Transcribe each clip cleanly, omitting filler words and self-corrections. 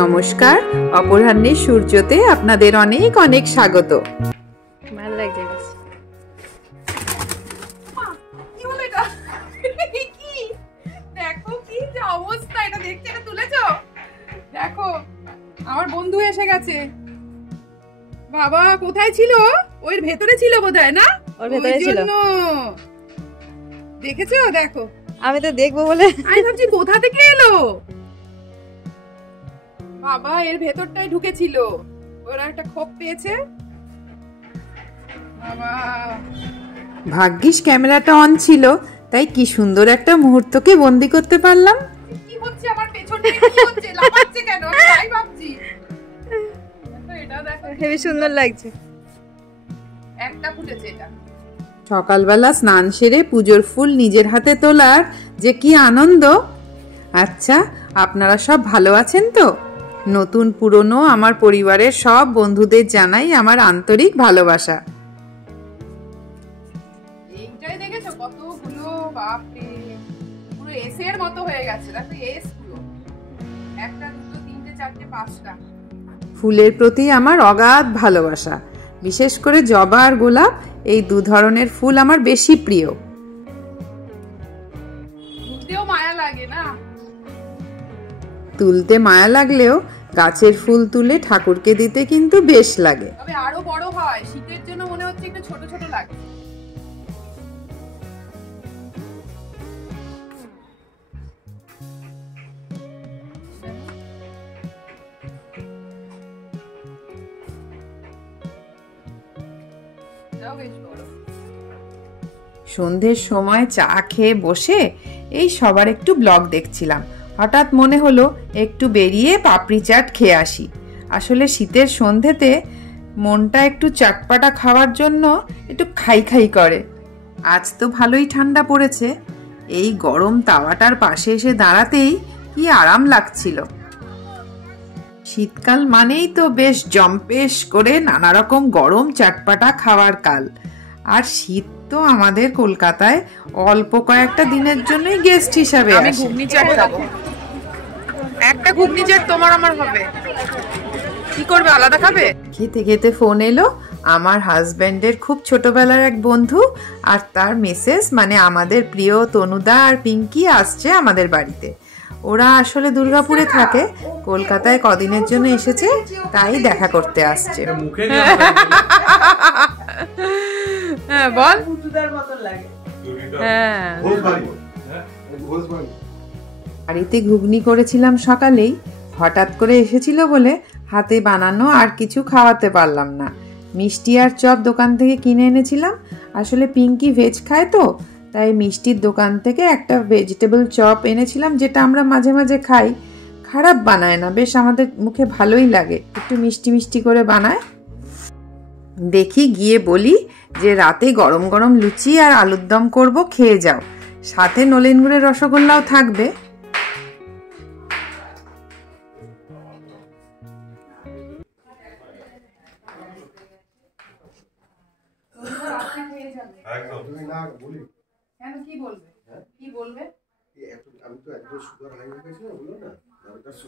নমস্কার, অপরাহ্নের সূর্যতে আপনাদের অনেক অনেক স্বাগত। ভালো লাগছে। দেখো কি যে অবস্থা, এটা দেখতে এটা তুলেছো? দেখো আমার বন্ধু এসে গেছে। বাবা কোথায় ছিল? ওই ভেতরে ছিল বোধহয়, না? ওর ভেতরে ছিল। দেখেছো? দেখো আমি তো দেখবো বলে আমি ভাবছি কোথা থেকে এলো। বাবা এর ভেতরটাই ঢুকেছিল, ওরা একটা খোপ পেয়েছে। বাবা ভাগ্যিস ক্যামেরাটা অন ছিল, তাই কি সুন্দর একটা মুহূর্তকে বন্দি করতে পারলাম। কি হচ্ছে আমার পেছনে? কি হচ্ছে? লাফাচ্ছে কেন? আমি তাই ভাবছি। এটা দেখো হেবি সুন্দর লাগছে। একটা ফুটেছে এটা। সকালবেলা স্নান সেরে পুজোর ফুল নিজের হাতে তোলার যে কি আনন্দ। আচ্ছা, আপনারা সব ভালো আছেন তো? নতুন পুরনো আমার পরিবারের সব বন্ধুদের জানাই আমার আন্তরিক ভালোবাসা। এইটাই দেখেছো কতগুলো, বাপরে পুরো এস এর মতো হয়ে গেছে। দেখো এস গুলো, একটা দুটো তিনটে চারটে পাঁচটা। ফুলের প্রতি আমার অগাধ ভালোবাসা, বিশেষ করে জবা আর গোলাপ, এই দু ধরনের ফুল আমার বেশি প্রিয়। তুলতেও মায়া লাগে না? তুলতে মায়া লাগলেও গাছের ফুল তুলে ঠাকুরকে দিতে কিন্তু বেশ লাগে। তবে আরো বড় হয়, শীতের জন্য মনে হচ্ছে একটু ছোট ছোট লাগে। সন্ধ্যের সময় চা খেয়ে বসে এই সবার একটু ব্লগ দেখছিলাম। হঠাৎ মনে হলো একটু বেরিয়ে পাপড়ি চাট খেয়ে আসি। আসলে শীতের সন্ধ্যেতে মনটা একটু চটপাটা খাওয়ার জন্য একটু খাই খাই করে। আজ তো ভালোই ঠান্ডা পড়েছে, এই গরম তাওয়াটার পাশে এসে দাঁড়াতেই কি আরাম লাগছিল। শীতকাল মানেই তো বেশ জম্পেশ করে নানা রকম গরম চটপাটা খাওয়ার কাল। আর শীত তো আমাদের কলকাতায় অল্প কয়েকটা দিনের জন্যই গেস্ট হিসাবে আসে। আমি ঘুগনি চাট খাবো, একটা ঘুগনি চাট তোমার আমার হবে। কি করবে, আলাদা খাবে? খেতে খেতে ফোন এলো আমার হাজবেন্ডের খুব ছোটবেলার এক বন্ধু আর তার মিসেস, মানে আমাদের প্রিয় তনুদা আর পিঙ্কি আসছে আমাদের বাড়িতে। ওরা আসলে দুর্গাপুরে থাকে, কলকাতায় কদিনের জন্য এসেছে, তাই দেখা করতে আসছে। হ্যাঁ বল। বাড়িতে ঘুগনি করেছিলাম সকালেই, হঠাৎ করে এসেছিল বলে হাতে বানানো আর কিছু খাওয়াতে পারলাম না। মিষ্টি আর চপ দোকান থেকে কিনে এনেছিলাম। আসলে পিঙ্কি ভেজ খায় তো, তাই মিষ্টির দোকান থেকে একটা ভেজিটেবল চপ এনেছিলাম, যেটা আমরা মাঝে মাঝে খাই। খারাপ বানায় না, বেশ আমাদের মুখে ভালোই লাগে, একটু মিষ্টি মিষ্টি করে বানায়। দেখি গিয়ে বলি যে রাতে গরম গরম লুচি আর আলুর দম করবো, খেয়ে যাও, সাথে নলেন গুড়ের রসগোল্লাও থাকবে।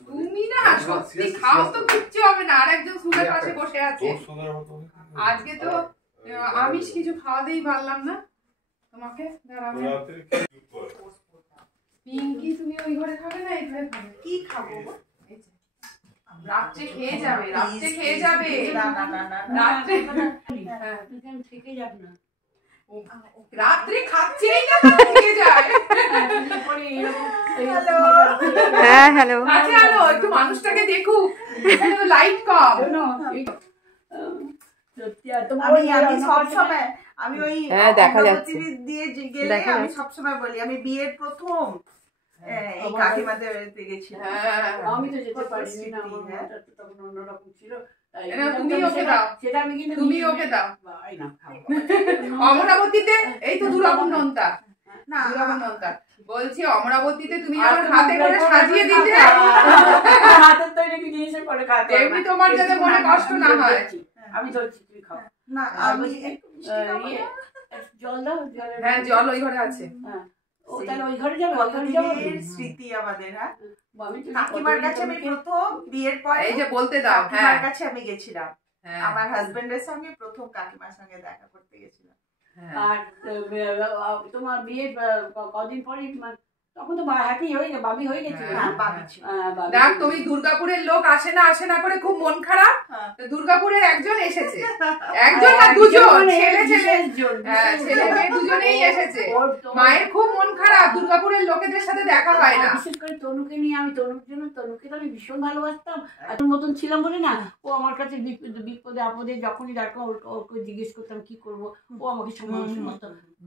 তুমি না সত্যি খাও তো, কিচ্ছু হবে না। আরেকজন সুগার পাশে বসে আছে। আজকে তো আমিষ কিছু খাওয়াতেই পারলাম না তোমাকে। পিঙ্কি তুমি ওই ঘরে খাবে না এই ঘরে খাবে? কি খাবো? রাত্রে খেয়ে যাবে, রাত্রে খেয়ে যাবে। রাত্রে থেকে যাবে না, রাত্রে খাচ্ছেই না, থেকে যায়। হ্যাঁ হ্যালো, আচ্ছা হ্যালো, একটু মানুষটাকে দেখুক, লাইট কম। আমি সবসময় আমি ওই দিয়ে গেলে আমি সবসময় বলি আমি বিয়ের প্রথম এই কাকিমাদের বাড়িতে গেছিলাম। আমি তো যেতে পারিনি না, আমার মনটা তো তখন অন্যরকম ছিল। তুমি ওকে দাও, সেটা আমি কিন্তু তুমি ওকে দাও। অমরাবতীতে এই তো দুরকম নোনতা, না দুরকম নোনতা বলছি, অমরাবতীতে তুমি আমার হাতে করে সাজিয়ে দিতে, হাতের তৈরি কি জিনিসের পরে খাতে এমনি তোমার যাতে মনে কষ্ট না হয়। আমি ধরছি, তুমি খাও। না আমি জল দাও, হ্যাঁ জল ওই ঘরে আছে। হ্যাঁ ও তাহলে ওই ঘরে যাবে, ওই ঘরে যাবে। স্মৃতি আমাদের। হ্যাঁ, কাকিমার কাছে আমি প্রথম বিয়ের পরে এই যে বলতে দাও, কাকিমার কাছে আমি গেছিলাম, আমার হাজবেন্ডের সঙ্গে প্রথম কাকিমার সঙ্গে দেখা করতে গেছিলাম। আর তোমার বিয়ের কদিন পরে তখন তো হ্যাপি হয়ে গেছে, বাবি হয়ে গেছে। দেখ তুমি দুর্গাপুরের লোক আসে না করে খুব মন খারাপ। দুর্গাপুরের একজন এসেছে, একজন না দুজন, ছেলে মেয়ে দুজনেই এসেছে। মায়ের খুব মন খারাপ, দুর্গাপুরের লোকেদের সাথে দেখা হয় না। বিশেষ করে তনুকে নিয়ে, আমি তনুকে তো আমি ভীষণ ভালোবাসতাম, তোর মতন ছিলাম বলে না। ও আমার কাছে বিপদে আপদে যখনই দরকার ওকে জিজ্ঞেস করতাম কি করবো, ও আমাকে সমস্ত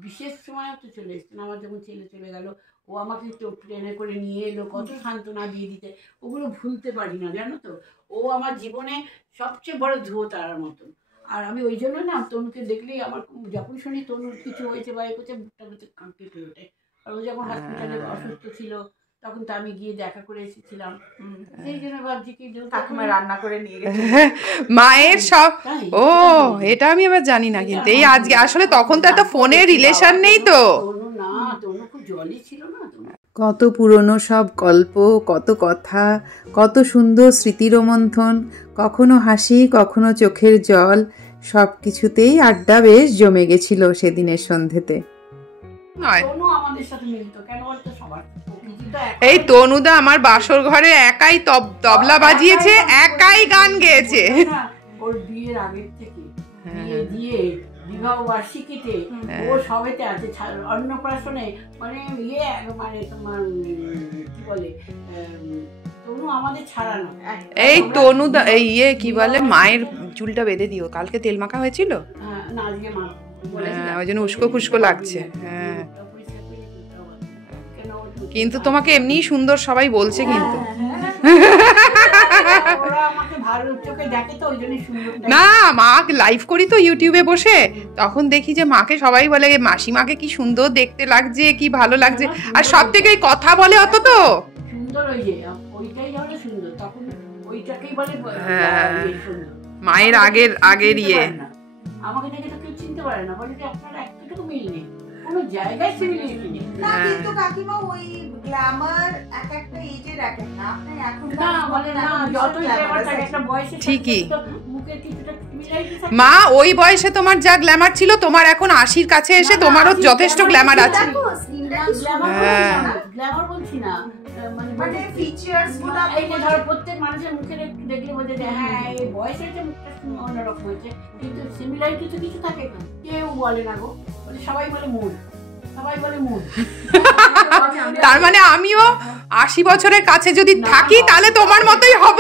বিশেষ সময় তো চলে এসছেন। আমার যখন ছেলে চলে গেল, ও আমাকে ট্রেনে করে নিয়ে এলো, কত সান্ত্বনা দিয়ে দিতে, ওগুলো ভুলতে পারি না, জানো তো। ও আমার জীবনে সবচেয়ে বড় ধ্রুব তারার মতন। আর আমি ওই জন্য না তনুকে দেখলেই আমার, যখন শুনি তনুর কিছু হয়েছে বা এ করছে, বুকটা বুঝতে কেঁপে ওঠে। আর ও যখন হসপিটালে অসুস্থ ছিল, তখন তো আমি গিয়ে দেখা করে এসেছিলাম। সেই জন্য ভাবছি কি কাকিমা রান্না করে নিয়ে গেছে মায়ের সব। ও এটা আমি আবার জানি না, কিন্তু এই আজকে আসলে তখন তো এত ফোনের রিলেশন নেই তো। তনু খুব জলই ছিল না। কত পুরনো সব গল্প, কত কথা, কত সুন্দর স্মৃতিরোমন্থন, কখনো হাসি, কখনো চোখের জল, সব কিছুতেই আড্ডা বেশ জমে গেছিল সেদিনের সন্ধেতে। এই তনুদা আমার বাসর ঘরে একাই তবলা বাজিয়েছে, একাই গান গেয়েছে। ওর বিয়ের আগের থেকে দিয়ে বিবাহ বার্ষিকীতে ও সবেতে আছে, অন্নপ্রাশনে, মানে মানে তোমার কি বলে, তনু আমাদের ছাড়া না। এই তনুদা এই কি বলে, মায়ের চুলটা বেঁধে দিও, কালকে তেল মাখা হয়েছিল না, আজকে মা ওই জন্য উস্কো খুস্কো লাগছে। হ্যাঁ, কিন্তু তোমাকে এমনি সুন্দর সবাই বলছে, কিন্তু না মা লাইভ করি তো ইউটিউবে বসে, তখন দেখি যে মাকে সবাই বলে মাসিমাকে কি সুন্দর দেখতে লাগছে, কি ভালো লাগছে। আর সব থেকে কথা বলে অত তো সুন্দর, মায়ের আগের ইয়ে। আমাকে দেখে তো কেউ চিনতে পারে না, বলে যে আপনার একটুকু মিল নেই, কোনো জায়গায় সিমিলারিটি নেই। না কিন্তু কাকিমা ওই গ্ল্যামার এক একটা এজের এক এক না, আপনি এখন না বলে না, যতই গ্ল্যামার থাকে একটা বয়সে ঠিকই মুখে কিছুটা সিমিলারিটি থাকে। মা ওই বয়সে তোমার যা গ্ল্যামার ছিল, তোমার এখন 80-র কাছে এসে তোমারও যথেষ্ট গ্ল্যামার আছে। গ্ল্যামার বলছি না, মানে ফিচারস গুলো এই যে ধরো প্রত্যেক মানুষের মুখে একটু দেখলে বোঝা যায় হ্যাঁ এই বয়সের যে মুখটা অন্যরকম হয়েছে, কিন্তু সিমিলারিটি তো কিছু থাকে। কেউ বলে না গো, সবাই বলে মুড, সবাই বলে মুড। তার মানে আমিও 80 বছরের কাছে যদি থাকি তাহলে তোমার মতোই হব।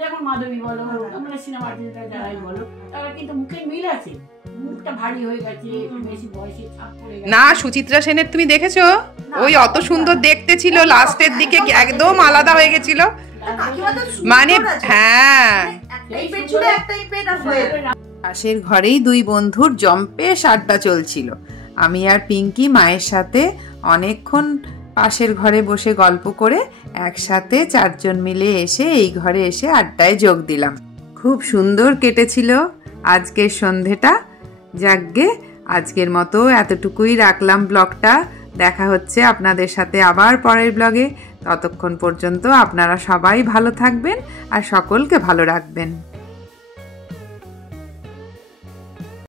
যেমন মাধবী বলো, আমরা সিনেমা আর্টিস্টরা যারাই বলো, তারা কিন্তু মুখে মিল আছে, মুখটা ভারী হয়ে গেছে, বেশি বয়সে ছাপ পড়ে গেছে। না সুচিত্রা সেনের তুমি দেখেছো? ওই অত সুন্দর দেখতে ছিল, লাস্টের দিকে একদম আলাদা হয়ে গেছিল। মানে হ্যাঁ, পাশের ঘরেই দুই বন্ধুর জম্পেশ আড্ডা চলছিল। আমি আর পিঙ্কি মায়ের সাথে অনেকক্ষণ পাশের ঘরে বসে গল্প করে একসাথে 4 জন মিলে এসে এই ঘরে এসে আড্ডায় যোগ দিলাম। খুব সুন্দর কেটেছিল আজকের সন্ধেটা। যাকগে, আজকের মতো এতটুকুই রাখলাম ব্লগটা। দেখা হচ্ছে আপনাদের সাথে আবার পরের ব্লগে। ততক্ষণ পর্যন্ত আপনারা সবাই ভালো থাকবেন আর সকলকে ভালো রাখবেন।